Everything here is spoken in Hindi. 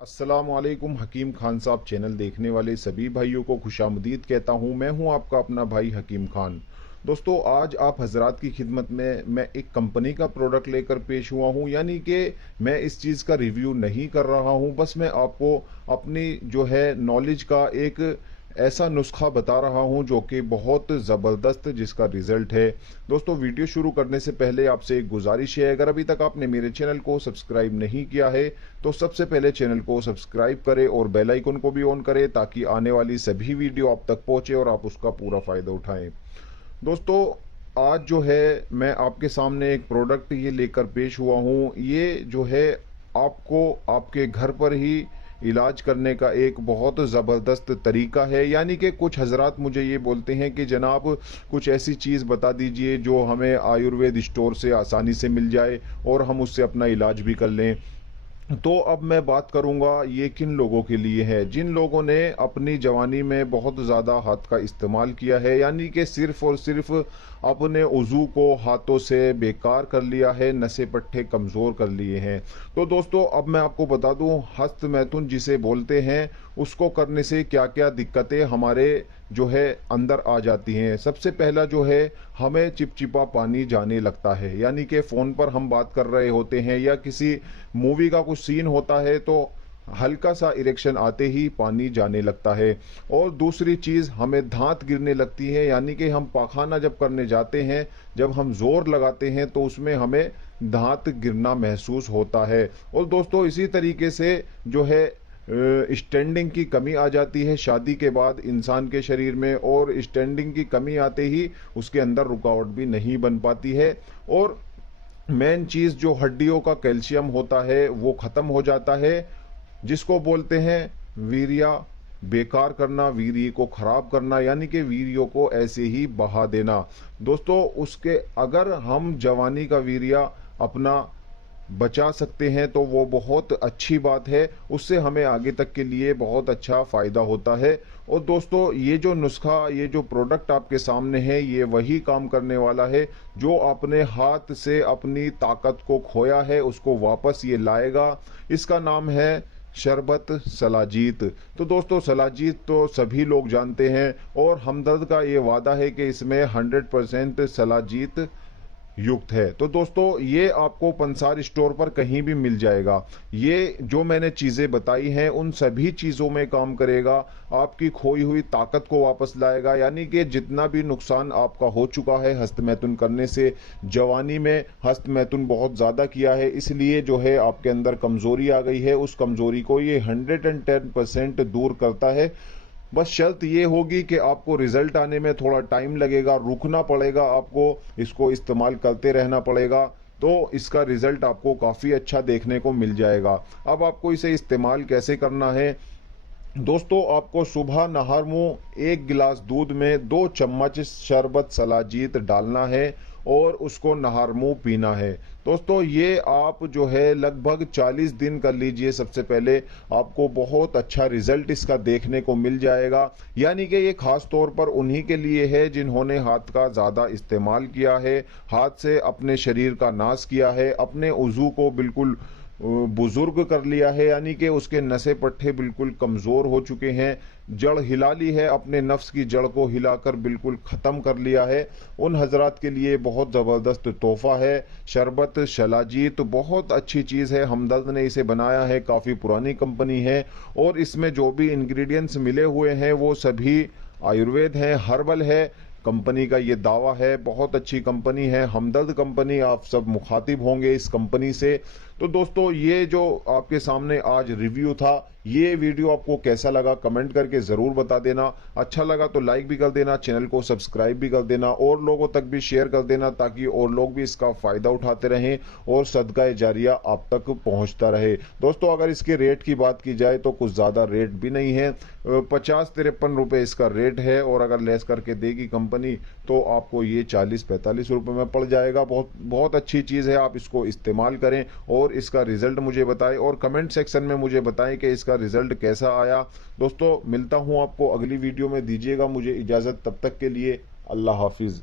अस्सलामुअलैकुम। हकीम खान साहब चैनल देखने वाले सभी भाइयों को खुशामदीद कहता हूं। मैं हूं आपका अपना भाई हकीम खान। दोस्तों, आज आप हजरात की खिदमत में मैं एक कंपनी का प्रोडक्ट लेकर पेश हुआ हूं, यानी कि मैं इस चीज़ का रिव्यू नहीं कर रहा हूं, बस मैं आपको अपनी जो है नॉलेज का एक ऐसा नुस्खा बता रहा हूं जो कि बहुत ज़बरदस्त जिसका रिजल्ट है। दोस्तों, वीडियो शुरू करने से पहले आपसे एक गुजारिश है, अगर अभी तक आपने मेरे चैनल को सब्सक्राइब नहीं किया है तो सबसे पहले चैनल को सब्सक्राइब करें और बेल आइकन को भी ऑन करें ताकि आने वाली सभी वीडियो आप तक पहुंचे और आप उसका पूरा फ़ायदा उठाएं। दोस्तों, आज जो है मैं आपके सामने एक प्रोडक्ट ये लेकर पेश हुआ हूँ। ये जो है आपको आपके घर पर ही इलाज करने का एक बहुत ज़बरदस्त तरीका है। यानी कि कुछ हजरात मुझे ये बोलते हैं कि जनाब कुछ ऐसी चीज़ बता दीजिए जो हमें आयुर्वेद स्टोर से आसानी से मिल जाए और हम उससे अपना इलाज भी कर लें। तो अब मैं बात करूंगा ये किन लोगों के लिए है, जिन लोगों ने अपनी जवानी में बहुत ज़्यादा हाथ का इस्तेमाल किया है, यानी कि सिर्फ और सिर्फ अपने उजू को हाथों से बेकार कर लिया है, नसें पट्टे कमज़ोर कर लिए हैं। तो दोस्तों, अब मैं आपको बता दूं हस्त मैथुन जिसे बोलते हैं उसको करने से क्या क्या दिक्कतें हमारे जो है अंदर आ जाती हैं। सबसे पहला जो है, हमें चिपचिपा पानी जाने लगता है, यानी कि फ़ोन पर हम बात कर रहे होते हैं या किसी मूवी का कुछ सीन होता है तो हल्का सा इरेक्शन आते ही पानी जाने लगता है। और दूसरी चीज़, हमें धात गिरने लगती है, यानी कि हम पाखाना जब करने जाते हैं, जब हम जोर लगाते हैं तो उसमें हमें धात गिरना महसूस होता है। और दोस्तों, इसी तरीके से जो है स्टैंडिंग की कमी आ जाती है शादी के बाद इंसान के शरीर में, और स्टैंडिंग की कमी आते ही उसके अंदर रुकावट भी नहीं बन पाती है। और मेन चीज जो हड्डियों का कैल्शियम होता है वो खत्म हो जाता है, जिसको बोलते हैं वीर्या बेकार करना, वीर्य को खराब करना, यानी कि वीर्यों को ऐसे ही बहा देना। दोस्तों, उसके अगर हम जवानी का वीर्या अपना बचा सकते हैं तो वो बहुत अच्छी बात है, उससे हमें आगे तक के लिए बहुत अच्छा फायदा होता है। और दोस्तों, ये जो नुस्खा, ये जो प्रोडक्ट आपके सामने है, ये वही काम करने वाला है जो आपने हाथ से अपनी ताकत को खोया है उसको वापस ये लाएगा। इसका नाम है शरबत सलाजीत। तो दोस्तों, सलाजीत तो सभी लोग जानते हैं और हमदर्द का ये वादा है कि इसमें 100% सलाजीत युक्त है। तो दोस्तों, ये आपको पंसार स्टोर पर कहीं भी मिल जाएगा। ये जो मैंने चीज़ें बताई हैं उन सभी चीज़ों में काम करेगा, आपकी खोई हुई ताकत को वापस लाएगा, यानी कि जितना भी नुकसान आपका हो चुका है हस्तमैथुन करने से, जवानी में हस्तमैथुन बहुत ज़्यादा किया है इसलिए जो है आपके अंदर कमज़ोरी आ गई है, उस कमज़ोरी को ये 110% दूर करता है। बस शर्त ये होगी कि आपको रिजल्ट आने में थोड़ा टाइम लगेगा, रुकना पड़ेगा, आपको इसको इस्तेमाल करते रहना पड़ेगा, तो इसका रिजल्ट आपको काफ़ी अच्छा देखने को मिल जाएगा। अब आपको इसे इस्तेमाल कैसे करना है दोस्तों, आपको सुबह नहर मुंह 1 गिलास दूध में 2 चम्मच शरबत सलाजीत डालना है और उसको नहर मुंह पीना है। दोस्तों, ये आप जो है लगभग 40 दिन कर लीजिए। सबसे पहले आपको बहुत अच्छा रिजल्ट इसका देखने को मिल जाएगा, यानी कि ये खास तौर पर उन्हीं के लिए है जिन्होंने हाथ का ज़्यादा इस्तेमाल किया है, हाथ से अपने शरीर का नाश किया है, अपने उज़ू को बिल्कुल बुजुर्ग कर लिया है, यानी कि उसके नसें पट्टे बिल्कुल कमज़ोर हो चुके हैं, जड़ हिला ली है, अपने नफ्स की जड़ को हिलाकर बिल्कुल ख़त्म कर लिया है। उन हजरात के लिए बहुत ज़बरदस्त तोहफ़ा है शरबत शलाजीत। बहुत अच्छी चीज़ है, हमदर्द ने इसे बनाया है, काफ़ी पुरानी कंपनी है और इसमें जो भी इंग्रेडिएंट्स मिले हुए हैं वो सभी आयुर्वेद हैं, हर्बल है। कंपनी का ये दावा है, बहुत अच्छी कंपनी है, हमदर्द कंपनी, आप सब मुखातिब होंगे इस कंपनी से। तो दोस्तों, ये जो आपके सामने आज रिव्यू था, ये वीडियो आपको कैसा लगा कमेंट करके ज़रूर बता देना। अच्छा लगा तो लाइक भी कर देना, चैनल को सब्सक्राइब भी कर देना और लोगों तक भी शेयर कर देना ताकि और लोग भी इसका फ़ायदा उठाते रहें और सदका जारिया आप तक पहुंचता रहे। दोस्तों, अगर इसके रेट की बात की जाए तो कुछ ज़्यादा रेट भी नहीं है, 50-53 रुपये इसका रेट है और अगर लेस करके देगी कंपनी तो आपको ये 40-45 रुपये में पड़ जाएगा। बहुत बहुत अच्छी चीज़ है, आप इसको इस्तेमाल करें और इसका रिज़ल्ट मुझे बताएं और कमेंट सेक्शन में मुझे बताएं कि इसका रिज़ल्ट कैसा आया। दोस्तों, मिलता हूं आपको अगली वीडियो में, दीजिएगा मुझे इजाज़त, तब तक के लिए अल्लाह हाफिज़।